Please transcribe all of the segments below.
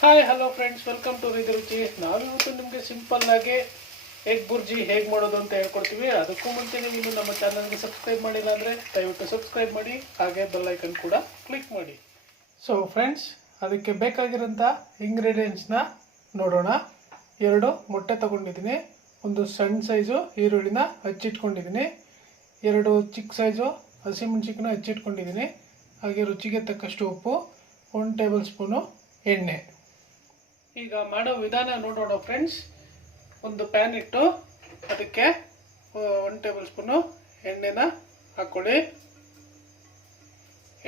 Hi hello friends, welcome to Ridhi Ruchi. ನಾವಿವತ್ತು ನಿಮಗೆ simple ಆಗಿ ಎಗ್ ಬುರ್ಜಿ ಹೇಗೆ ಮಾಡೋದು ಅಂತ ಹೇಳ್ಕೊಡ್ತೀವಿ. ಅದಕ್ಕೂ ಮುಂಚೆ ನೀವು ಇನ್ನು ನಮ್ಮ ಚಾನಲ್ಗೆ ಸಬ್ಸ್ಕ್ರೈಬ್ ಮಾಡಿಲ್ಲ ಅಂದರೆ ದಯವಿಟ್ಟು ಸಬ್ಸ್ಕ್ರೈಬ್ ಮಾಡಿ, ಹಾಗೆ ಬೆಲ್ ಐಕನ್ ಕೂಡ ಕ್ಲಿಕ್ ಮಾಡಿ. ಸೊ ಫ್ರೆಂಡ್ಸ್, ಅದಕ್ಕೆ ಬೇಕಾಗಿರೋಂಥ ಇಂಗ್ರೀಡಿಯೆಂಟ್ಸ್ನ ನೋಡೋಣ. 2 ಮೊಟ್ಟೆ ತಗೊಂಡಿದ್ದೀನಿ, ಒಂದು ಸಣ್ಣ ಸೈಜು ಈರುಳ್ಳಿನ ಹಚ್ಚಿಟ್ಕೊಂಡಿದ್ದೀನಿ, 2 ಚಿಕ್ಕ ಸೈಜು ಹಸಿಮೆಣಸಿನಕಾಯಿನ ಹಚ್ಚಿಟ್ಕೊಂಡಿದ್ದೀನಿ, ಹಾಗೆ ರುಚಿಗೆ ತಕ್ಕಷ್ಟು ಉಪ್ಪು, 1 ಟೇಬಲ್ ಸ್ಪೂನು ಎಣ್ಣೆ. ಈಗ ಮಾಡೋ ವಿಧಾನ ನೋಡೋಣ ಫ್ರೆಂಡ್ಸ್. ಒಂದು ಪ್ಯಾನ್ ಇಟ್ಟು ಅದಕ್ಕೆ 1 ಟೇಬಲ್ ಸ್ಪೂನು ಎಣ್ಣೆನ ಹಾಕ್ಕೊಳ್ಳಿ.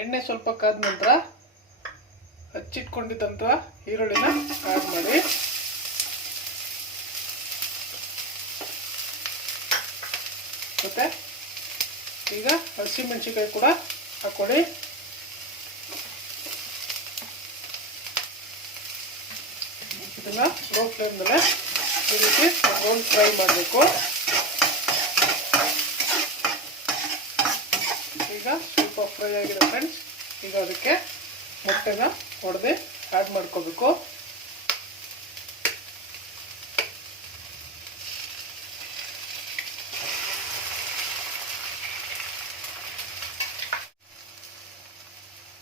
ಎಣ್ಣೆ ಸ್ವಲ್ಪ ಕಾದ ನಂತರ ಹಚ್ಚಿಟ್ಕೊಂಡಿದ್ದಂಥ ಈರುಳ್ಳಿನ ಆಡ್ ಮಾಡಿ. ಮತ್ತೆ ಈಗ ಹಸಿಮೆಣಸಿನಕಾಯಿ ಕೂಡ ಹಾಕ್ಕೊಳ್ಳಿ. ಇದನ್ನ ಲೋ ಫ್ಲೇಮ್ ಮೇಲೆ ಈ ರೀತಿ ರೌಂಡ್ ಫ್ರೈ ಮಾಡಬೇಕು. ಈಗ ಸ್ವಲ್ಪ ಫ್ರೈ ಆಗಿದೆ ಫ್ರೆಂಡ್ಸ್. ಈಗ ಅದಕ್ಕೆ ಮೊಟ್ಟೆನ ಹೊಡೆದು ಆ್ಯಡ್ ಮಾಡ್ಕೋಬೇಕು.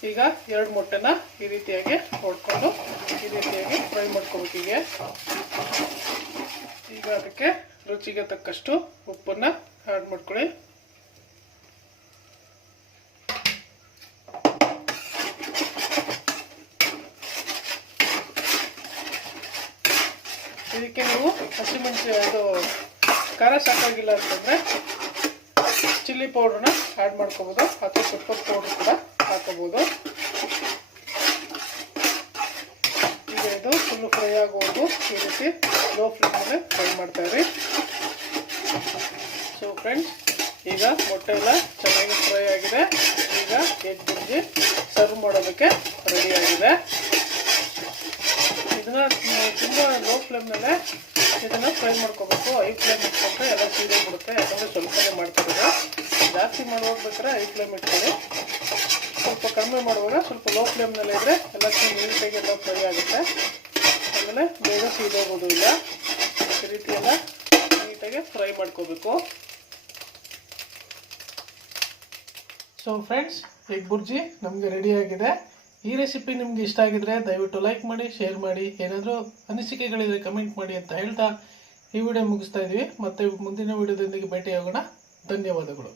ಈಗ 2 ಮೊಟ್ಟೆನ ಈ ರೀತಿಯಾಗಿ ಹೊಡ್ಕೊಂಡು ಈ ರೀತಿಯಾಗಿ ಫ್ರೈ ಮಾಡ್ಕೋಬೇಕು. ಈಗ ಅದಕ್ಕೆ ರುಚಿಗೆ ತಕ್ಕಷ್ಟು ಉಪ್ಪನ್ನ ಆ್ಯಡ್ ಮಾಡ್ಕೊಳ್ಳಿ. ಇದಕ್ಕೆ ನೀವು ಹಸಿಮೆಣಸು ಅದು ಖಾರ ಸಾಕಾಗಿಲ್ಲ ಅಂತಂದರೆ ಚಿಲ್ಲಿ ಪೌಡ್ರನ್ನ ಆ್ಯಡ್ ಮಾಡ್ಕೋಬೋದು, ಅಥವಾ ಪೆಪ್ಪರ್ ಪೌಡ್ರ್ ಕೂಡ ಹಾಕೋಬೋದು. ಈಗ ಇದು ಫುಲ್ಲು ಫ್ರೈ ಆಗೋದು ಈ ರೀತಿ ಲೋ ಫ್ಲೇಮಲ್ಲಿ ಫ್ರೈ ಮಾಡ್ತಾಯಿರಿ. ಸೊ ಫ್ರೆಂಡ್ಸ್, ಈಗ ಮೊಟ್ಟೆ ಎಲ್ಲ ಚೆನ್ನಾಗಿ ಫ್ರೈ ಆಗಿದೆ. ಈಗ ಎಗ್ ಬುರ್ಜಿ ಸರ್ವ್ ಮಾಡೋದಕ್ಕೆ ರೆಡಿ ಆಗಿದೆ. ಇದನ್ನ ತುಂಬ ಲೋ ಫ್ಲೇಮ್ನಲ್ಲೇ ಇದನ್ನು ಫ್ರೈ ಮಾಡ್ಕೋಬೇಕು. ಹೈ ಫ್ಲೇಮ್ ಇಟ್ಕೊಂಡ್ರೆ ಎಲ್ಲ ಸೀದೋಗ್ಬಿಡುತ್ತೆ, ಯಾಕಂದರೆ ಸ್ವಲ್ಪನೇ ಮಾಡ್ತಿರೋದು. ಜಾಸ್ತಿ ಮಾಡೋಗ್ಬೇಕಾದ್ರೆ ಹೈ ಫ್ಲೇಮ್ ಇಟ್ಕೊಳ್ಳಿ. ಸ್ವಲ್ಪ ಕಡಿಮೆ ಮಾಡುವಾಗ ಸ್ವಲ್ಪ ಲೋ ಫ್ಲೇಮ್ನಲ್ಲಿ ಇದ್ದರೆ ಎಲ್ಲಕ್ಕೂ ನೀಟಾಗಿ ಎಲ್ಲ ಫ್ರೈ ಆಗುತ್ತೆ. ಆಮೇಲೆ ಬೇಗ ಸೀದೋಗೋದು ಇಲ್ಲ. ಈ ರೀತಿ ಎಲ್ಲ ನೀಟಾಗಿ ಫ್ರೈ ಮಾಡ್ಕೋಬೇಕು. ಸೊ ಫ್ರೆಂಡ್ಸ್, ಎಗ್ ಬುರ್ಜಿ ನಮಗೆ ರೆಡಿಯಾಗಿದೆ. ಈ ರೆಸಿಪಿ ನಿಮ್ಗೆ ಇಷ್ಟ ಆಗಿದ್ರೆ ದಯವಿಟ್ಟು ಲೈಕ್ ಮಾಡಿ, ಶೇರ್ ಮಾಡಿ, ಏನಾದರೂ ಅನಿಸಿಕೆಗಳಿದ್ರೆ ಕಮೆಂಟ್ ಮಾಡಿ ಅಂತ ಹೇಳ್ತಾ ಈ ವಿಡಿಯೋ ಮುಗಿಸ್ತಾ ಇದ್ವಿ. ಮತ್ತೆ ಮುಂದಿನ ವಿಡಿಯೋದೊಂದಿಗೆ ಭೇಟಿಯಾಗೋಣ. ಧನ್ಯವಾದಗಳು.